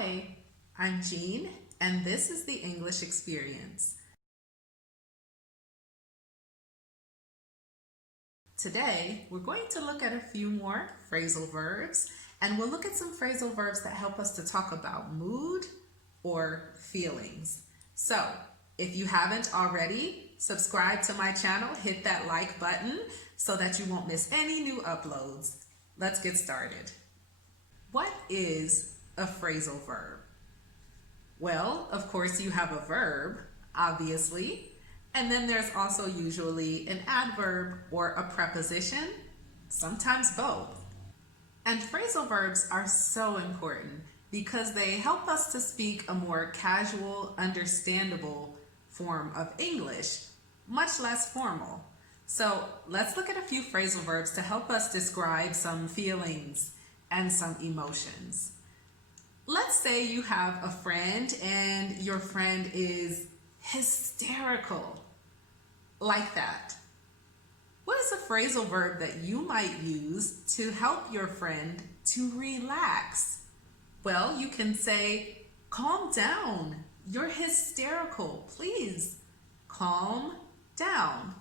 Hi, I'm Jean, and this is the English Experience. Today, we're going to look at a few more phrasal verbs, and we'll look at some phrasal verbs that help us to talk about mood or feelings. So, if you haven't already, subscribe to my channel, hit that like button so that you won't miss any new uploads. Let's get started. What is a phrasal verb? Well, of course, you have a verb, obviously, and then there's also usually an adverb or a preposition, sometimes both. And phrasal verbs are so important because they help us to speak a more casual, understandable form of English, much less formal. So let's look at a few phrasal verbs to help us describe some feelings and some emotions. Let's say you have a friend and your friend is hysterical, like that. What is a phrasal verb that you might use to help your friend to relax? Well, you can say, calm down. You're hysterical. Please calm down.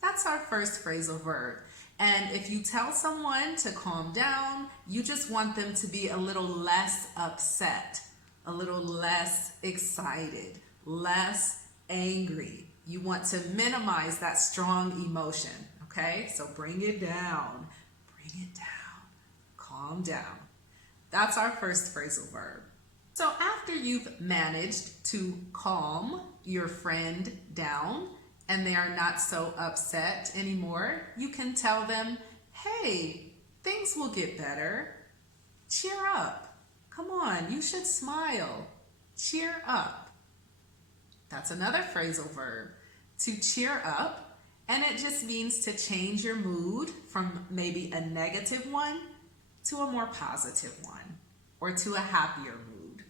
That's our first phrasal verb. And if you tell someone to calm down, you just want them to be a little less upset, a little less excited, less angry. You want to minimize that strong emotion, okay? So bring it down, calm down. That's our first phrasal verb. So after you've managed to calm your friend down, and they are not so upset anymore, you can tell them, hey, things will get better. Cheer up. Come on, you should smile. Cheer up. That's another phrasal verb, to cheer up, and it just means to change your mood from maybe a negative one to a more positive one, or to a happier mood.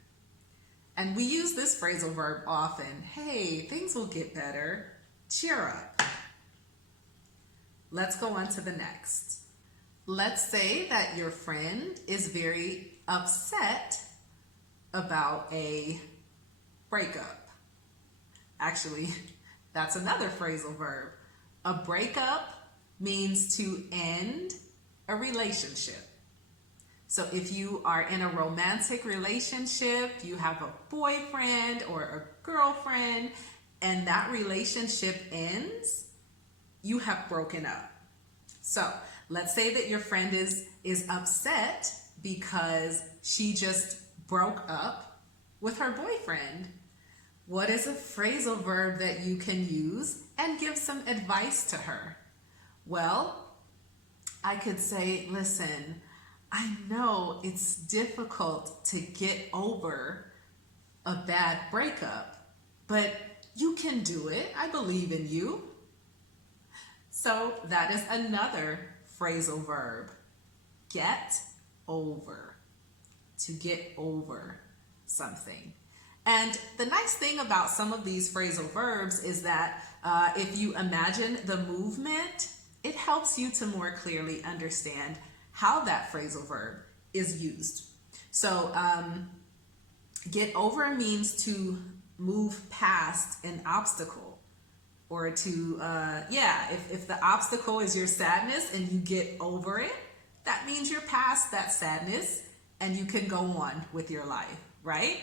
And we use this phrasal verb often, hey, things will get better. Cheer up. Let's go on to the next. Let's say that your friend is very upset about a breakup. Actually, that's another phrasal verb. A breakup means to end a relationship. So if you are in a romantic relationship, you have a boyfriend or a girlfriend, and that relationship ends, you have broken up. So let's say that your friend is upset because she just broke up with her boyfriend. What is a phrasal verb that you can use and give some advice to her? Well, I could say, listen, I know it's difficult to get over a bad breakup, but you can do it. I believe in you. So that is another phrasal verb. Get over. To get over something. And the nice thing about some of these phrasal verbs is that if you imagine the movement, it helps you to more clearly understand how that phrasal verb is used. So get over means to move past an obstacle, or to, if the obstacle is your sadness and you get over it, that means you're past that sadness and you can go on with your life, right?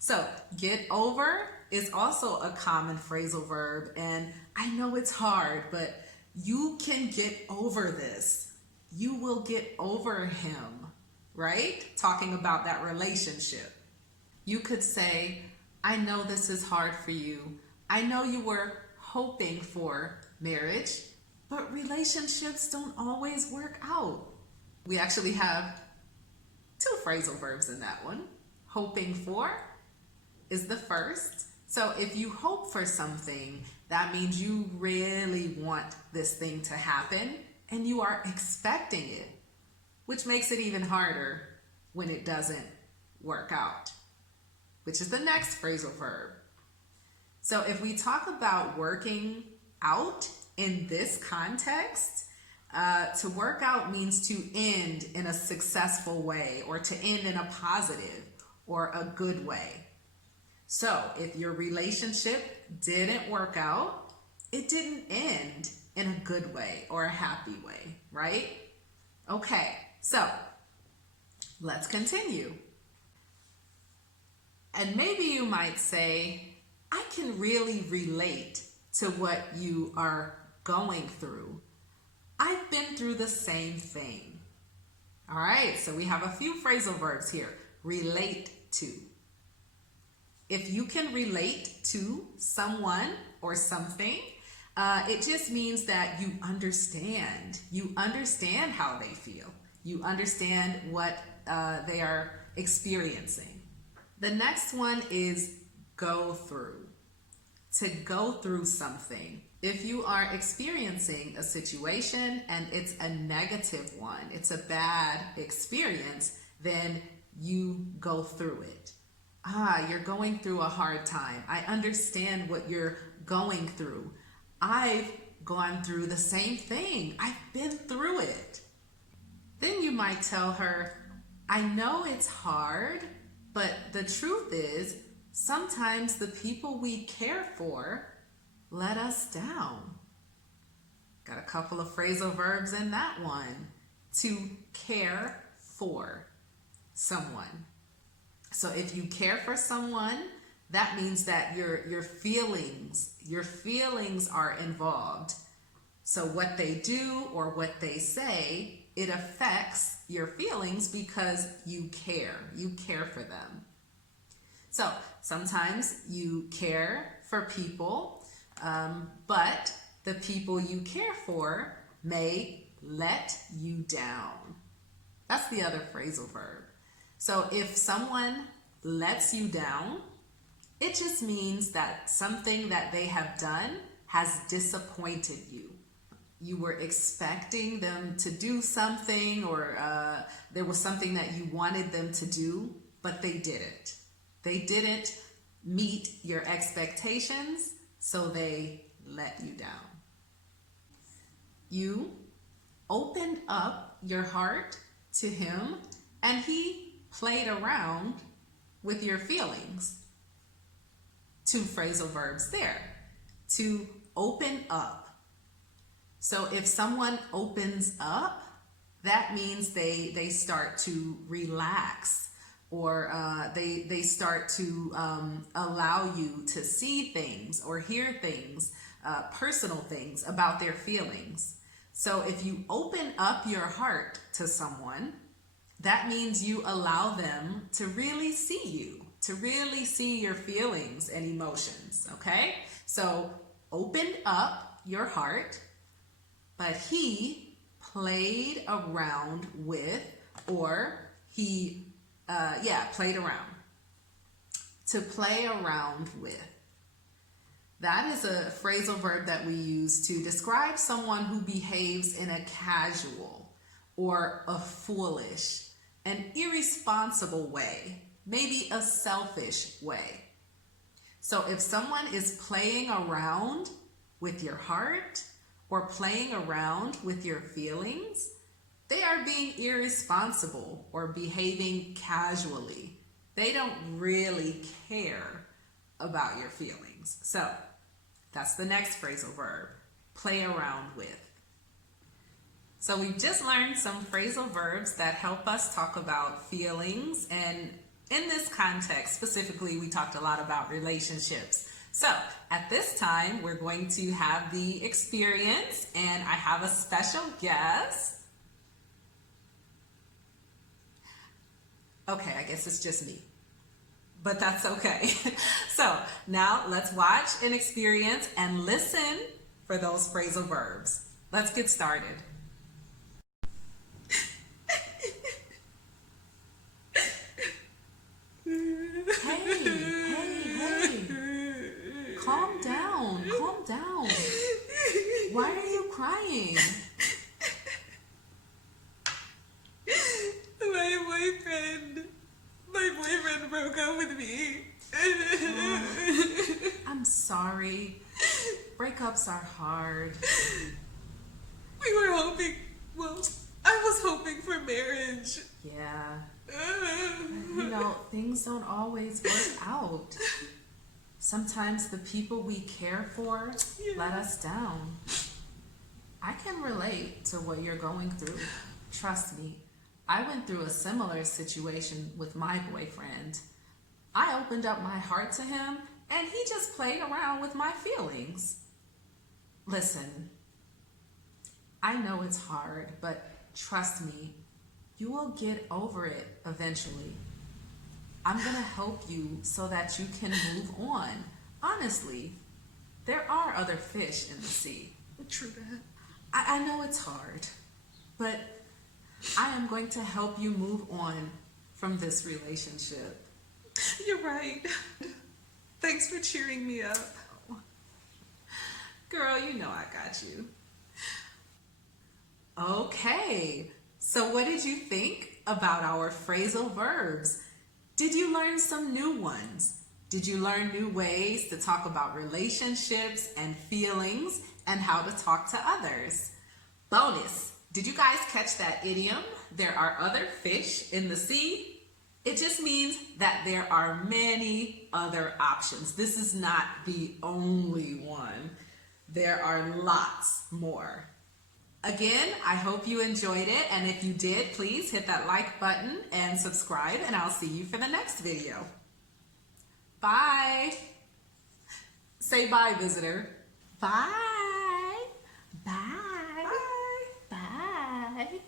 So get over is also a common phrasal verb, and I know it's hard, but you can get over this. You will get over him, right? Talking about that relationship. You could say, I know this is hard for you. I know you were hoping for marriage, but relationships don't always work out. We actually have two phrasal verbs in that one. Hoping for is the first. So if you hope for something, that means you really want this thing to happen and you are expecting it, which makes it even harder when it doesn't work out, which is the next phrasal verb. So if we talk about working out in this context, to work out means to end in a successful way or to end in a positive. or a good way. So if your relationship didn't work out, it didn't end in a good way or a happy way, right? Okay, so let's continue. And maybe you might say, I can really relate to what you are going through. I've been through the same thing. All right, so we have a few phrasal verbs here. Relate to. If you can relate to someone or something, it just means that you understand. You understand how they feel. You understand what they are experiencing. The next one is go through. To go through something. If you are experiencing a situation and it's a negative one, it's a bad experience, then you go through it. You're going through a hard time. I understand what you're going through. I've gone through the same thing. I've been through it. Then you might tell her, I know it's hard, but the truth is, sometimes the people we care for let us down. Got a couple of phrasal verbs in that one. To care for someone. So if you care for someone, that means that your feelings are involved. So what they do or what they say, it affects your feelings because you care. You care for them. So sometimes you care for people, but the people you care for may let you down. That's the other phrasal verb. So if someone lets you down, it just means that something that they have done has disappointed you. You were expecting them to do something, or there was something that you wanted them to do, but they didn't. They didn't meet your expectations, so they let you down. You opened up your heart to him, and he played around with your feelings. Two phrasal verbs there. To open up. So if someone opens up, that means they start to relax, or they start to allow you to see things or hear things, personal things about their feelings. So if you open up your heart to someone, that means you allow them to really see you, to really see your feelings and emotions, okay? So opened up your heart, but he played around with, or he, played around. To play around with. That is a phrasal verb that we use to describe someone who behaves in a casual or a foolish, an irresponsible way, maybe a selfish way. So if someone is playing around with your heart or playing around with your feelings, they are being irresponsible or behaving casually. They don't really care about your feelings. So that's the next phrasal verb, play around with. So we've just learned some phrasal verbs that help us talk about feelings, and in this context specifically, we talked a lot about relationships. So at this time, we're going to have the experience, and I have a special guest. Okay, I guess it's just me, but that's okay. So now let's watch an experience and listen for those phrasal verbs. Let's get started. Hey. Calm down. Why are you crying? My boyfriend broke up with me. I'm sorry. Breakups are hard. We were hoping, I was hoping for marriage. Yeah. out, things don't always work out. Sometimes the people we care for let us down. I can relate to what you're going through. Trust me, I went through a similar situation with my boyfriend. I opened up my heart to him and he just played around with my feelings. Listen, I know it's hard, but trust me, you will get over it eventually. I'm going to help you so that you can move on. Honestly, there are other fish in the sea. True that. I know it's hard, but I am going to help you move on from this relationship. You're right. Thanks for cheering me up. Girl, you know I got you. Okay, so what did you think about our phrasal verbs? Did you learn some new ones? Did you learn new ways to talk about relationships and feelings and how to talk to others? Bonus, did you guys catch that idiom? There are other fish in the sea. It just means that there are many other options. This is not the only one. There are lots more. Again, I hope you enjoyed it, and if you did, please hit that like button and subscribe, and I'll see you for the next video. Bye. Say bye, visitor. Bye. Bye. Bye. Bye.